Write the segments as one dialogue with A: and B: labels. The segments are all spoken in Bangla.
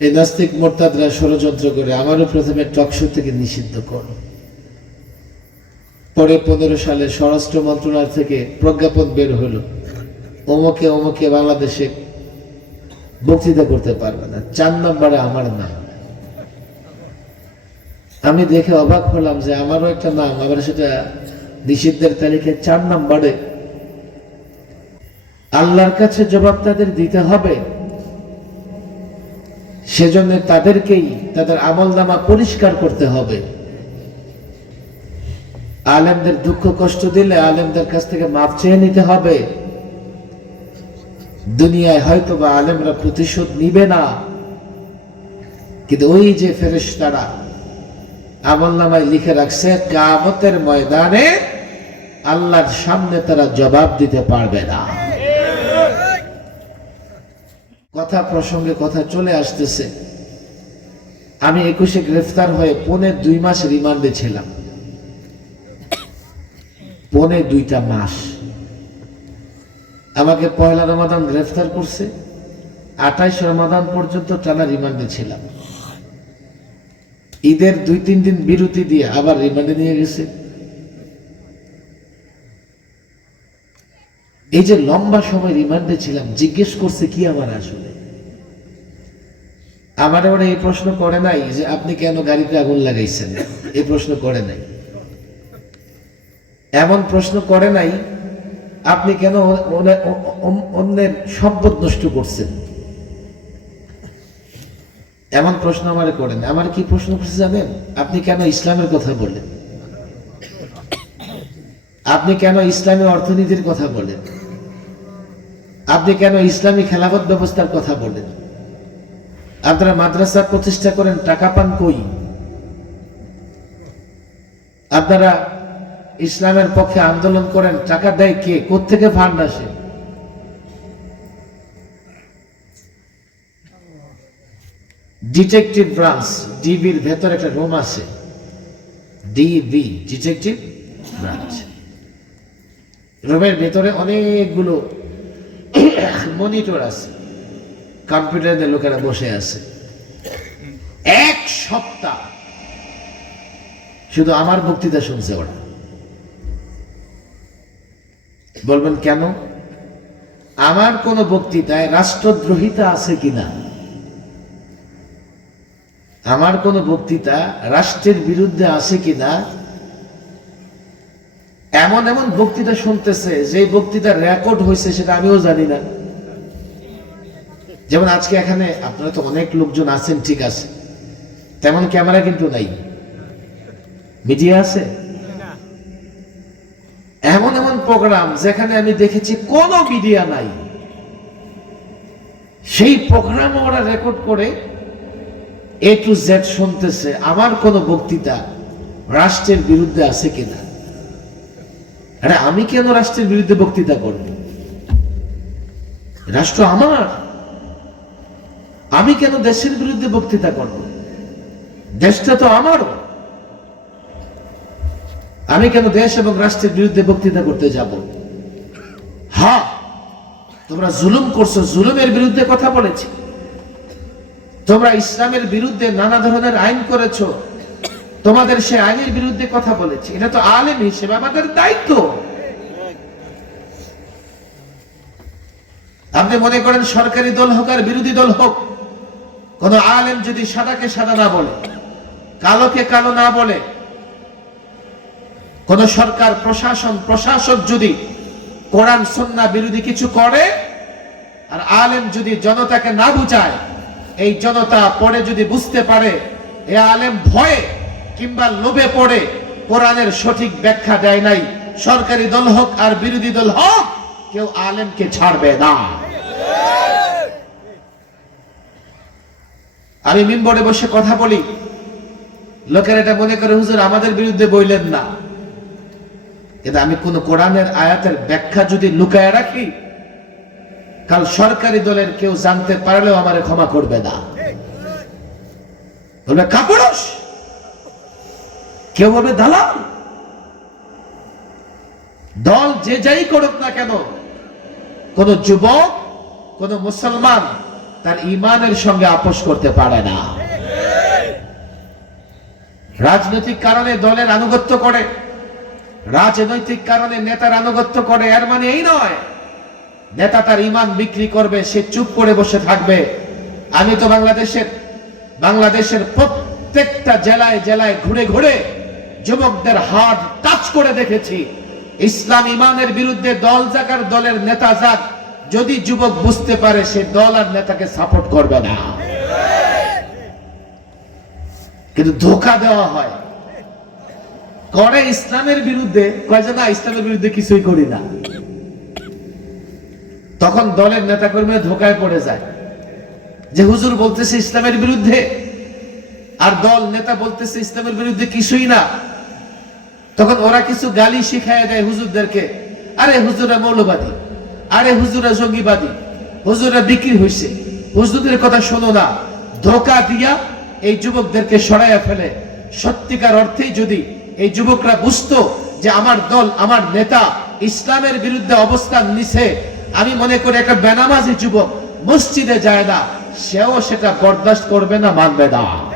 A: এই নাস্তিক মোরতাদরা ষড়যন্ত্র করে আমারও প্রথমে টকশো থেকে নিষিদ্ধ করল পরে পনেরো সালে স্বরাষ্ট্র মন্ত্রণালয় থেকে প্রজ্ঞাপন বের হলো। অমুকে অমুকে বাংলাদেশে বক্তৃতা করতে পারবে না। চার নম্বরে আমার নাম। আমি দেখে অবাক হলাম যে আমারও একটা নাম, আবার সেটা নিষিদ্ধের তালিকায় চার নম্বরে। আল্লাহর কাছে জবাব তাদের দিতে হবে। সেজন্য তাদেরকেই তাদের আমল নামা পরিষ্কার করতে হবে। আলেমদের দুঃখ কষ্ট দিলে আলেমদের কাছ থেকে মাপ চেয়ে নিতে হবে। দুনিয়ায় হয়তো বা আলেমরা প্রতিশোধ নিবে না, কিন্তু ওই যে ফেরেশ তারা আমল নামায় লিখে রাখছে কামতের ময়দানে আল্লাহর সামনে তারা জবাব দিতে পারবে না। কথা প্রসঙ্গে কথা চলে আসতেছে। আমি একুশে গ্রেফতার হয়ে পৌনে দুই মাস রিমান্ডে ছিলাম। পৌনে দুইটা মাস। আমাকে পয়লা রমাদান গ্রেফতার করছে। আঠাইশ রমাদান পর্যন্ত টানা রিমান্ডে ছিলাম। ঈদের দুই তিন দিন বিরতি দিয়ে আবার রিমান্ডে নিয়ে গেছে। এই যে লম্বা সময় রিমান্ডে ছিলাম, জিজ্ঞেস করছে কি আমার আসলে? আমার ওরা এই প্রশ্ন করে নাই যে আপনি কেন গাড়িতে আগুন লাগাইছেন? এই প্রশ্ন করে নাই। এমন প্রশ্ন করে নাই, আপনি কেন অন্যের সম্পদ নষ্ট করছেন? এমন প্রশ্ন আমার করেন। আমার কি প্রশ্ন করছে জানেন? আপনি কেন ইসলামের কথা বলেন? আপনি কেন ইসলামী অর্থনীতির কথা বলেন? আপনি কেন ইসলামী খেলাফত ব্যবস্থার কথা বলেন? আপনারা মাদ্রাসা প্রতিষ্ঠা করেন, টাকা পান কই? আপনারা ইসলামের পক্ষে আন্দোলন করেন, টাকা দেয় কে? কোত্থেকে ফান্ড আসে? ডিটেকটিভ ব্রাঞ্চ ডিবির ভেতর একটা রুম আছে। ডিবি ডিটেকটিভ ব্রাঞ্চ রুমের ভেতরে অনেকগুলো মনিটর আছে কম্পিউটারে লোকেরা বসে আছে। এক সপ্তাহ, শুধু আমার বক্তৃতা শুনছে ওরা। বলবেন, কেন? আমার কোন বক্তৃতায় রাষ্ট্রদ্রোহিতা আছে কিনা? আমার কোন বক্তৃতা রাষ্ট্রের বিরুদ্ধে আছে কিনা? এমন এমন বক্তৃতা শুনতেছে, যে বক্তৃতা রেকর্ড হয়েছে সেটা আমিও জানি না। যেমন আজকে এখানে আপনারা তো অনেক লোকজন আছেন, ঠিক আছে। তেমন ক্যামেরা কিন্তু নাই। মিডিয়া আছে? এমন এমন প্রোগ্রাম যেখানে আমি দেখেছি কোনো মিডিয়া নাই। সেই প্রোগ্রাম ওরা রেকর্ড করে এ টু জেড শুনতেছে, আমার কোন বক্তৃতা রাষ্ট্রের বিরুদ্ধে আছে কিনা? আরে আমি কেন রাষ্ট্রের বিরুদ্ধে বক্তৃতা করব? রাষ্ট্র আমার। আমি কেন দেশের বিরুদ্ধে বক্তৃতা করব? দেশটা তো আমারও আমি কেন দেশ এবং রাষ্ট্রের বিরুদ্ধে বক্তৃতা করতে যাব? হা, তোমরা জুলুম করছ, জুলুমের বিরুদ্ধে কথা বলেছি। তোমরা ইসলামের বিরুদ্ধে নানা ধরনের আইন করেছ। তোমাদের সে আইনের বিরুদ্ধে কথা বলেছি। এটা তো আলেম হিসেবে আমাদের দায়িত্ব। আপনি মনে করেন সরকারি দল হোক আর বিরোধী দল হোক, কোন আলেম যদি সাদাকে সাদা না বলে, কালোকে কালো না বলে, কোন সরকার, প্রশাসন, প্রশাসক যদি কোরআন সন্না বিরোধী কিছু করে, আর আলেম যদি জনতাকে না বুঝায়, এই জনতা পরে যদি বুঝতে পারে, এ আলেম ভয়ে কিংবা লোভে পড়ে, কোরআনের সঠিক ব্যাখ্যা দেয় নাই। সরকারি দল হোক আর বিরোধী দল হোক, কেউ আলেমকে ছাড়বে না। আমি মিম্বরে বসে কথা বলি। লোকের এটা মনে করে, হুজুর, আমাদের বিরুদ্ধে বইলেন না। কিন্তু আমি কোন কোরআনের আয়াতের ব্যাখ্যা যদি লুকায় রাখি, কাল সরকারি দলের কেউ জানতে পারলেও আমার ক্ষমা করবে না। বলবে কেউ বলবে, দালাল! দল যে যাই করুক না কেন, কোন যুবক, কোন মুসলমান তার ইমানের সঙ্গে আপোষ করতে পারে না। রাজনৈতিক কারণে দলের আনুগত্য করে, রাজনৈতিক কারণে নেতার আনুগত্য করে, এর মানে এই নয়, নেতা তার ইমান বিক্রি করবে, সে চুপ করে বসে থাকবে। আমি তো বাংলাদেশের বাংলাদেশের প্রত্যেকটা জেলায় জেলায় ঘুরে ঘুরে যুবকদের হাট টাচ করে দেখেছি। ইসলাম ইমানের বিরুদ্ধে দল জাকার দলের নেতা যাক, যদি যুবক বুঝতে পারে সে দল আর নেতাকে সাপোর্ট করবে না। কিন্তু ধোকা দেওয়া হয়। করে ইসলামের বিরুদ্ধে, কয় না, ইসলামের বিরুদ্ধে কিছুই করি না। তখন দলের নেতা নেতাকর্মী ধোকায় পড়ে যায়। যে হুজুর বলতেছে ইসলামের বিরুদ্ধে, আর দল নেতা বলতেছে ইসলামের বিরুদ্ধে কিছুই না। তখন ওরা কিছু গালি শিখায় দেয় হুজুরদেরকে। আরে হুজুরা মৌলবাদী। আরে হুজুরা জঙ্গিবাদী। হুজুরা বিক্রি হয়েছে হুজুরদের কথা শোনো না। ধোকা দিয়া এই যুবকদেরকে সরাইয়া ফেলে। সত্যিকার অর্থেই যদি এই যুবকরা বুঝতো যে আমার দল, আমার নেতা ইসলামের বিরুদ্ধে অবস্থান নিছে, আমি মনে করি একটা বেনামাজি যুবক মসজিদে যায় না, সেও সেটা বরদাস্ত করবে না, মানবে না।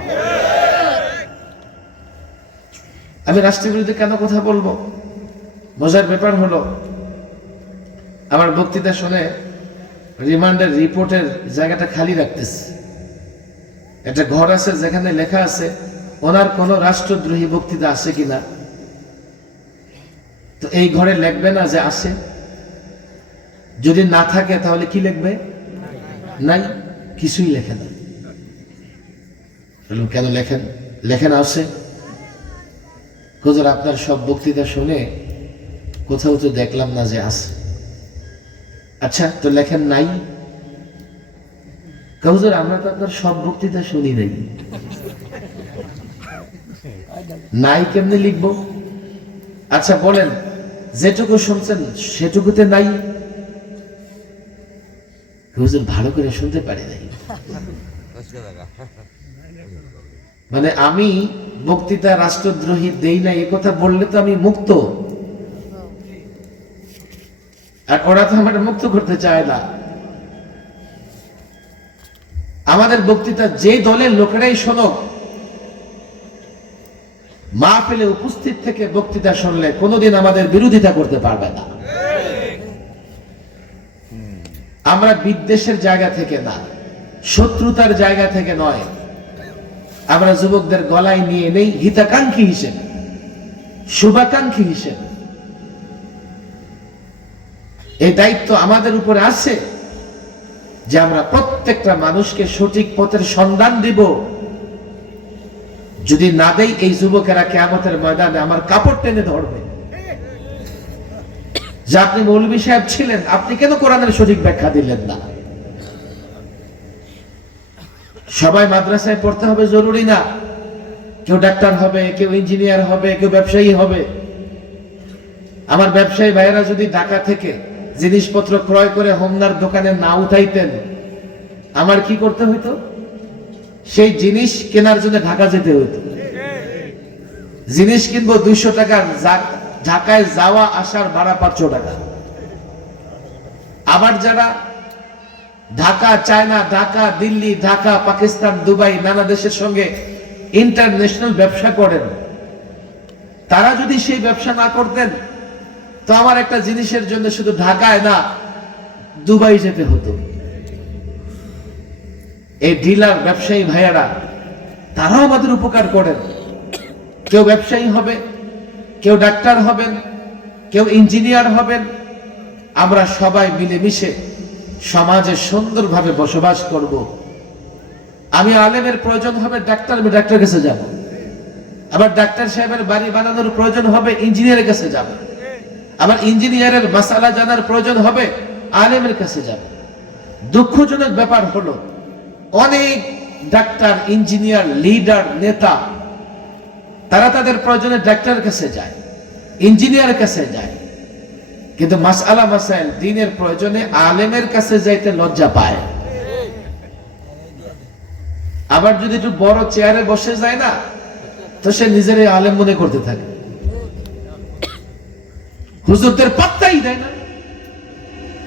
A: আমি রাষ্ট্রের বিরুদ্ধে কেন কথা বলব? মজার ব্যাপার হলো, আমার বক্তৃতা শুনে রিমান্ডের রিপোর্টের জায়গাটা খালি রাখতেছে। একটা ঘর আছে, যেখানে লেখা আছে, ওনার কোন রাষ্ট্রদ্রোহী বক্তৃতা আছে কিনা? তো এই ঘরে লিখবে না যে আছে? যদি না থাকে, তাহলে কি লিখবে? নাই, কিছুই লেখে না। কেন লেখেন? লেখেন আছে? হুজুর আপনার সব বক্তৃতা শুনে কোথাও তো দেখলাম না যে আছে। আচ্ছা তো লেখেন নাই? হুজুর আমরা তো আপনার সব বক্তৃতা শুনি নাই। নাই কেমনে লিখব? আচ্ছা বলেন যেটুকু শুনছেন সেটুকুতে নাই। হুজুর ভালো করে শুনতে পারি নাই। মানে আমি বক্তৃতা রাষ্ট্রদ্রোহী দেই না কথা বললে তো আমি মুক্ত। আর ওরা তো আমার মুক্ত করতে চায় না। আমাদের বক্তৃতা যে দলের লোকেরাই শোনক মা পেলে উপস্থিত থেকে বক্তৃতা শুনলে কোনোদিন আমাদের বিরোধিতা করতে পারবে না। আমরা বিদ্বেষের জায়গা থেকে না, শত্রুতার জায়গা থেকে নয়। আমরা যুবকদের গলায় নিয়ে নেই হিতাকাঙ্ক্ষী হিসেবে, শুভাকাঙ্ক্ষী হিসেবে। এই দায়িত্ব আমাদের উপরে আছে যে আমরা প্রত্যেকটা মানুষকে সঠিক পথের সন্ধান দিব। যদি না দেয় এই যুবকেরা কেয়ামতের ময়দানে আমার কাপড় টেনে ধরবে। যে আপনি মৌলবী সাহেব ছিলেন, আপনি কেন কোরআনের সঠিক ব্যাখ্যা দিলেন না? সবাই মাদ্রাসায় পড়তে হবে জরুরি না। কেউ ডাক্তার হবে, কেউ ইঞ্জিনিয়ার হবে, কেউ ব্যবসায়ী হবে। আমার ব্যবসায়ী ভাইয়েরা যদি ঢাকা থেকে জিনিসপত্র ক্রয় করে হোমনার দোকানে না উঠাইতেন, আমার কি করতে হইতো? সেই জিনিস কেনার জন্য ঢাকা যেতে হইতো। জিনিস কিনবো দুইশো টাকার ঢাকায় যাওয়া, আসার, ভাড়া পাঁচশো টাকা। আবার যারা ঢাকা, চায়না, ঢাকা, দিল্লি, ঢাকা, পাকিস্তান, দুবাই, নানা দেশের সঙ্গে ইন্টারন্যাশনাল ব্যবসা করেন। তারা যদি সেই ব্যবসা না করতেন, তো আমার একটা জিনিসের জন্য শুধু ঢাকায় না, দুবাই যেতে হতো। এই ডিলার ব্যবসায়ী ভাইয়ারা, তারাও আমাদের উপকার করেন। কেউ ব্যবসায়ী হবে কেউ ডাক্তার হবেন, কেউ ইঞ্জিনিয়ার হবেন, আমরা সবাই মিলেমিশে সমাজে সুন্দরভাবে বসবাস করব। আমি আলেমের প্রয়োজন হবে ডাক্তার, আমি ডাক্তার কাছে যাব। আবার ডাক্তার সাহেবের বাড়ি বানানোর প্রয়োজন হবে ইঞ্জিনিয়ারের কাছে যাব। আবার ইঞ্জিনিয়ারের মাসালা জানার প্রয়োজন হবে আলেমের কাছে যাব। দুঃখজনক ব্যাপার হলো, অনেক ডাক্তার, ইঞ্জিনিয়ার, লিডার, নেতা, তারা তাদের প্রয়োজনে ডাক্তারের কাছে যায় ইঞ্জিনিয়ার কাছে যায়। কিন্তু মাসআলা মাসাইল, দিনের প্রয়োজনে আলেমের কাছে যাইতে লজ্জা পায়। আবার যদি একটু বড় চেয়ারে বসে যায় না, তো সে নিজের আলেম মনে করতে থাকে। হুজুরদের পাত্তাই দেয় না।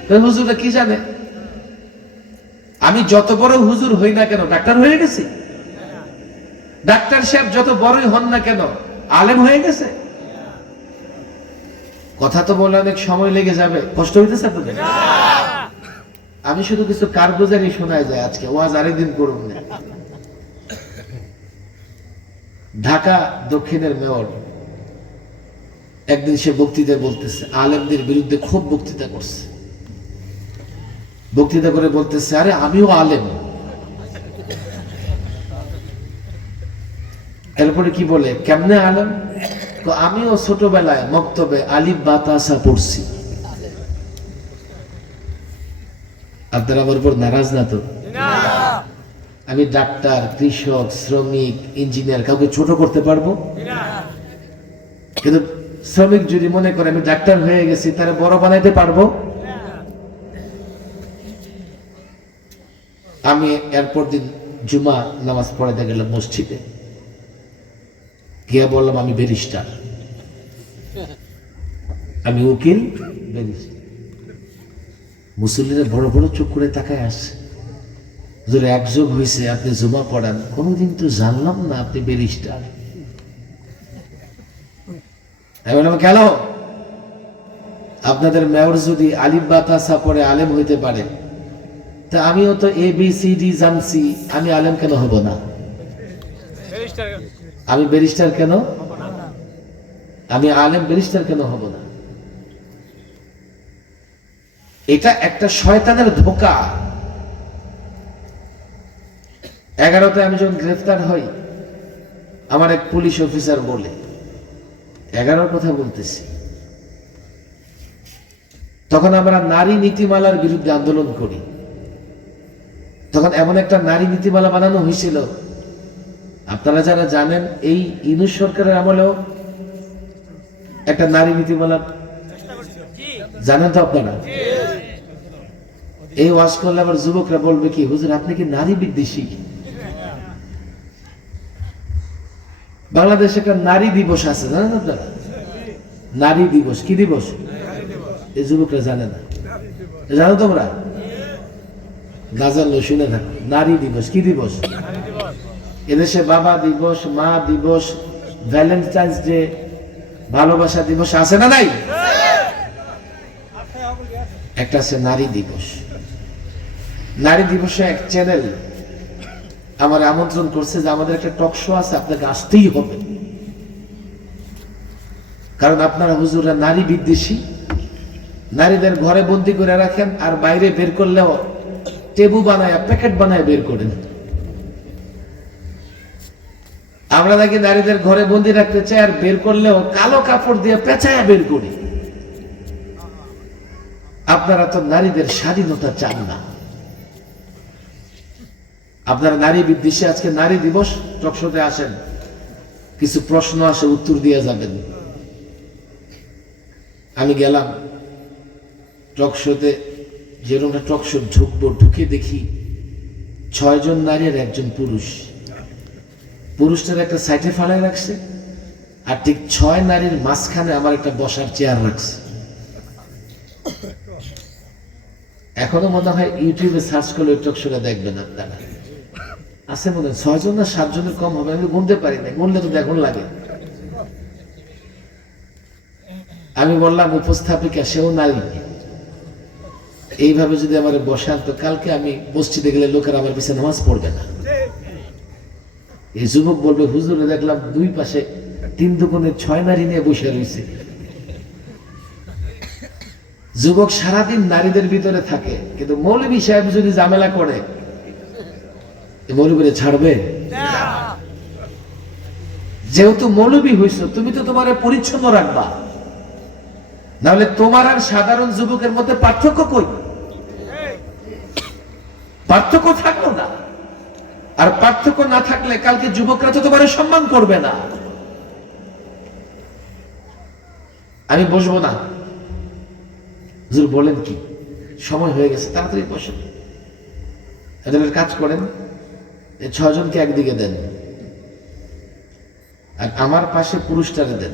A: তো হুজুররা কি জানে? আমি যত বড় হুজুর হই না কেন, ডাক্তার হয়ে গেছি? ডাক্তার সাহেব যত বড়ই হন না কেন, আলেম হয়ে গেছে? কথা তো বলে অনেক সময় লেগে যাবে। কষ্ট হইতেছে আপনাদের? আমি শুধু কিছু কারগুজারি শোনায় যায় আজকে ওয়াজ আরেকদিন করুন না। ঢাকা দক্ষিণের মেয়র একদিন সে বক্তৃতা বলতেছে আলেমদের বিরুদ্ধে খুব বক্তৃতা করছে। বক্তৃতা করে বলতেছে আরে আমিও আলেম। এরপরে কি বলে কেমনে আলেম? তো আমিও ছোটবেলায় মক্তবে আলিফ বাতাসা পড়ছি। আপনারা আমার উপর নারাজ না তো? আমি ডাক্তার কৃষক শ্রমিক ইঞ্জিনিয়ার কাউকে ছোট করতে পারব? কিন্তু শ্রমিক যদি মনে করে আমি ডাক্তার হয়ে গেছি তারা বড় বানাইতে পারব? আমি এরপর দিন জুমা নামাজ পড়াতে গেলাম মসজিদে। গিয়ে বললাম, আমি ব্যারিস্টার। আমি উকিল মুসল্লিরা বড় বড় চোখ করে তাকায় আসছে। হুজুর একযোগ হয়েছে আপনি জুমা পড়ান, কোনোদিন তো জানলাম না আপনি ব্যারিস্টার। আমি বললাম কেন? আপনাদের মেয়র যদি আলিফ বাতাসা পরে আলেম হইতে পারে। তা আমিও তো এ বি সি ডি জানছি, আমি আলেম কেন হব না? আমি ব্যারিস্টার কেন? আমি আলেম ব্যারিস্টার কেন হব না? এটা একটা শয়তানের ধোকা। এগারোতে আমি যখন গ্রেফতার হই, আমার এক পুলিশ অফিসার বলে, এগারোর কথা বলতেছি। তখন আমরা নারী নীতিমালার বিরুদ্ধে আন্দোলন করি। তখন এমন একটা নারী নীতিমালা বানানো হয়েছিল আপনারা যারা জানেন এই ইনুস সরকারের আমলেও একটা নারী নীতিমালা জানেন তো আপনারা? এই ওয়াজ করলে আবার যুবকরা বলবে কি হুজুর আপনি কি নারী বিদ্বেষী? বাংলাদেশে একটা নারী দিবস আছে জানেন আপনারা? নারী দিবস কি দিবস? এই যুবকরা জানে না। জানো তোমরা? গাজাল শুনে থাকো। নারী দিবস কি দিবস? এদেশে বাবা দিবস, মা দিবস ভ্যালেন্টাইন্স ডে ভালোবাসা দিবস আছে না নাই? একটা আছে নারী দিবস। নারী দিবসে এক চ্যানেল আমার আমন্ত্রণ করছে যে আমাদের একটা টক শো আছে, আপনাকে আসতেই হবে। কারণ আপনারা হুজুরা নারী বিদ্বেষী। নারীদের ঘরে বন্দি করে রাখেন আর বাইরে বের করলেও টেবু বানায়, প্যাকেট বানায় বের করেন আমরা নাকি নারীদের ঘরে বন্দি রাখতে চাই আর বের করলেও কালো কাপড় দিয়ে পেঁচায়া বের করি। আপনারা তো নারীদের স্বাধীনতা চান না। আপনারা নারী বিদ্বেষী, আজকে নারী দিবস টকশোতে আসেন। কিছু প্রশ্ন আসে, উত্তর দিয়ে যাবেন। আমি গেলাম। টকশোতে যেরকম টকশো ঢুকবো, ঢুকে দেখি ছয়জন নারী আর একজন পুরুষ। পুরুষটার একটা সাইডে ফালায় রাখছে, আর ঠিক ছয় নারীর মাঝখানে আমার একটা বসার চেয়ার রাখছে। এখনও মনে হয় ইউটিউবে সার্চ করলে টকশোটা দেখবেন আপনারা। আছে মনে হয়, ছয়জন না সাতজনের কম হবে, আমি গুনতে পারি না গুনলে তো দেখুন লাগে। আমি বললাম, উপস্থাপিকা সেও নারী। এইভাবে যদি আমার বসান, তো কালকে আমি মসজিদে গেলে লোকের আমার পিছনে নামাজ পড়বে না। এই যুবক বলবে, হুজুরে, দেখলাম দুই পাশে তিন দোকানে ছয় নারী নিয়ে বসে রয়েছে। যুবক সারাদিন নারীদের ভিতরে থাকে, কিন্তু মৌলবী সাহেব যদি ঝামেলা করে মৌলবীরে ছাড়বে? যেহেতু মৌলবী হইছ, তুমি তো তোমার পরিচ্ছন্ন রাখবা। নাহলে তোমার আর সাধারণ যুবকের মধ্যে পার্থক্য কই? পার্থক্য থাকল না। আর পার্থক্য না থাকলে কালকে যুবকরা তো তোমার সম্মান করবে না। আমি বসবো না। হুজুর বলেন কি? সময় হয়ে গেছে, তাড়াতাড়ি বসেন। এদের কাজ করেন ছজনকে একদিকে দেন। আর আমার পাশে পুরুষটারে দেন।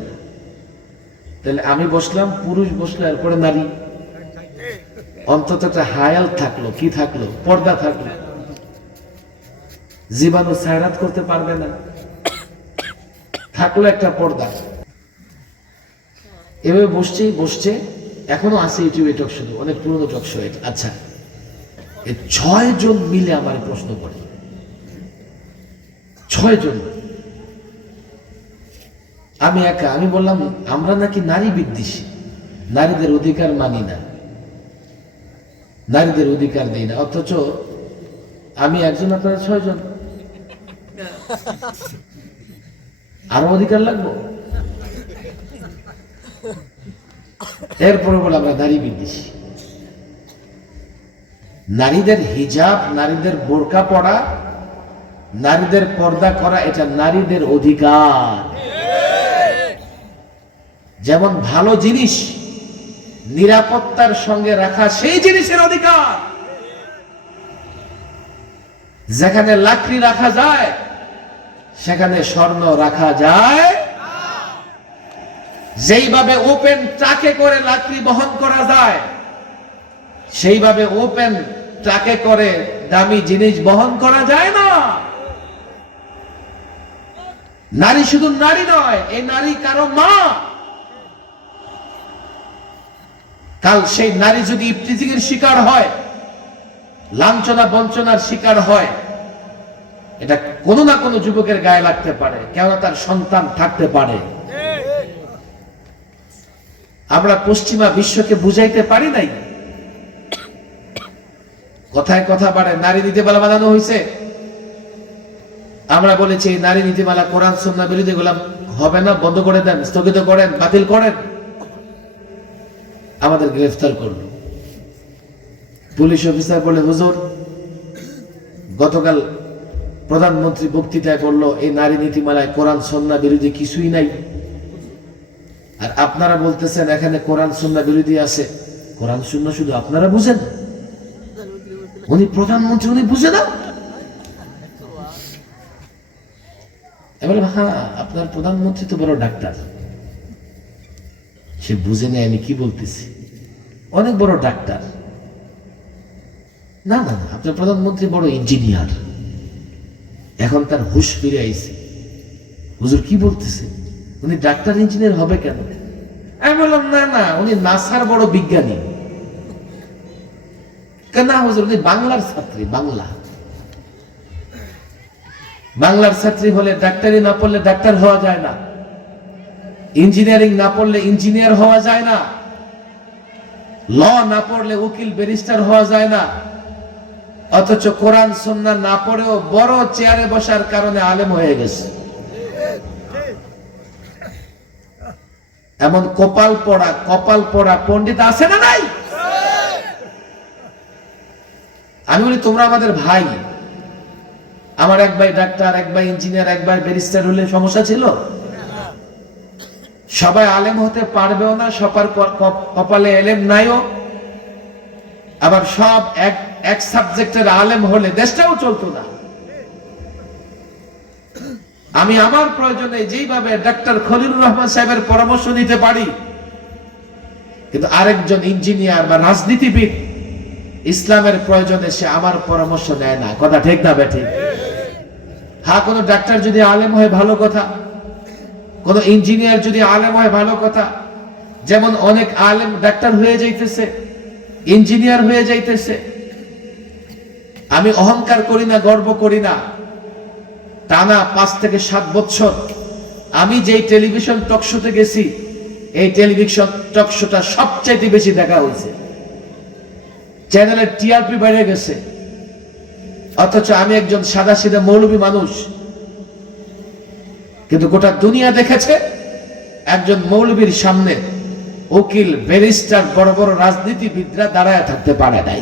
A: তাহলে আমি বসলাম, পুরুষ বসলে, এরপরে নারী। অন্তত একটা হায়াল থাকল, কি থাকল? পর্দা থাকল। জীবাণু সায়রাত করতে পারবে না। থাকল একটা পর্দা। এভাবে বসছে বসছে, এখনও আছে ইউটিউবে টক শুধু অনেক পুরনো টক শো আচ্ছা ছয় জন মিলে আমার প্রশ্ন করে। ছয় জন। আমি একা, আমি বললাম, আমরা নাকি নারী বিদ্বেষী। নারীদের অধিকার মানি না। নারীদের অধিকার দেই না। অথচ আমি একজন, আপনারা ছয়জন। আরও অধিকার লাগবো? এরপরে বলে আমরা নারী বিদ্বেষী নারীদের হিজাব, নারীদের বোরকা পড়া নারীদের পর্দা করা, এটা নারীদের অধিকার। যেমন ভালো জিনিস নিরাপত্তার সঙ্গে রাখা, সেই জিনিসের অধিকার। যেখানে লাকড়ি রাখা যায় সেখানে স্বর্ণ রাখা যায়। যেইভাবে ওপেন ট্রাকে করে লাকড়ি বহন করা যায়, সেইভাবে ওপেন ট্রাকে করে দামি জিনিস বহন করা যায় না। নারী শুধু নারী নয়, এই নারী কারও মা। কাল সেই নারী যদি ইফতিজিংয়ের শিকার হয়, লাঞ্ছনা বঞ্চনার শিকার হয়, এটা কোনো না কোনো যুবকের গায়ে লাগতে পারে কেন তার সন্তান থাকতে পারে। আমরা পশ্চিমা বিশ্বকে বুঝাইতে পারি নাই। কথায় কথা বাড়ে নারী নীতিমালা বানানো হয়েছে আমরা বলেছি নারী নীতিমালা কোরআন সন্না বিরোধী গোলাম হবে না, বন্ধ করে দেন, স্থগিত করেন, বাতিল করেন। আমাদের গ্রেফতার করল। পুলিশ অফিসার বলে, হুজুর, গতকাল প্রধানমন্ত্রী বক্তৃতায় বলল, এই নারী নীতিমালায় কোরআন সন্না বিরোধী কিছুই নাই। আর আপনারা বলতেছেন, এখানে কোরআন সন্না বিরোধী আছে। কোরআন শূন্য শুধু আপনারা বুঝেন? উনি প্রধানমন্ত্রী, উনি বুঝে না? এবার হ্যাঁ আপনার প্রধানমন্ত্রী তো বড় ডাক্তার। সে বুঝে নেয়, আমি কি বলতেছি? অনেক বড় ডাক্তার। না না না, আপনার প্রধানমন্ত্রী বড় ইঞ্জিনিয়ার। এখন তার হুশ ফিরে আইছে। হুজুর কি বলতেছে? উনি ডাক্তার ইঞ্জিনিয়ার হবে কেন? আমি বললাম, না না, উনি নাসার বড় বিজ্ঞানী। কেন হুজুর, উনি বাংলার ছাত্রী, বাংলা। বাংলার ছাত্রী হলে ডাক্তারি না পড়লে ডাক্তার হওয়া যায় না। ইঞ্জিনিয়ারিং না পড়লে ইঞ্জিনিয়ার হওয়া যায় না। ল না পড়লে উকিল ব্যারিস্টার হওয়া যায় না। অথচ কোরআন সন্না না পড়েও বড় চেয়ারে বসার কারণে আলেম হয়ে গেছে। এমন কপাল পড়া কপাল পড়া পণ্ডিত আছে না নাই? আমি বলি, তোমরা আমাদের ভাই। আমার এক ভাই ডাক্তার, এক ভাই ইঞ্জিনিয়ার, এক ভাই ব্যারিস্টার হলে সমস্যা ছিল? সবাই আলেম হতে পারবেও না, সবার কপালে এলেম নাইও। আবার সব এক এক সাবজেক্টের আলেম হলে দেশটাও চলতো না। আমি আমার প্রয়োজনে যেইভাবে ডাক্তার খলিলুর রহমান সাহেবের পরামর্শ নিতে পারি, কিন্তু আরেকজন ইঞ্জিনিয়ার বা রাজনীতিবিদ ইসলামের প্রয়োজনে সে আমার পরামর্শ নেয় না। কথা ঠিক না বেঠিক? হ্যাঁ কোনো ডাক্তার যদি আলেম হয় ভালো কথা, কোন ইঞ্জিনিয়ার যদি আলেম হয় ভালো কথা, যেমন অনেক আলেম ডাক্তার হয়ে যাইতেছে, ইঞ্জিনিয়ার হয়ে যাইতেছে আমি অহংকার করি না, গর্ব করি না। টানা পাঁচ থেকে সাত বছর আমি যেই টেলিভিশন টক শোতে গেছি, এই টেলিভিশন টক শোটা সবচাইতে বেশি দেখা হয়েছে। চ্যানেলের টিআরপি বেড়ে গেছে। অথচ আমি একজন সাদা সিধা মৌলবী মানুষ। কিন্তু গোটা দুনিয়া দেখেছে একজন মৌলবীর সামনে উকিল, ব্যারিস্টার, বড় বড় রাজনীতিবিদরা দাঁড়ায় থাকতে পারে নাই।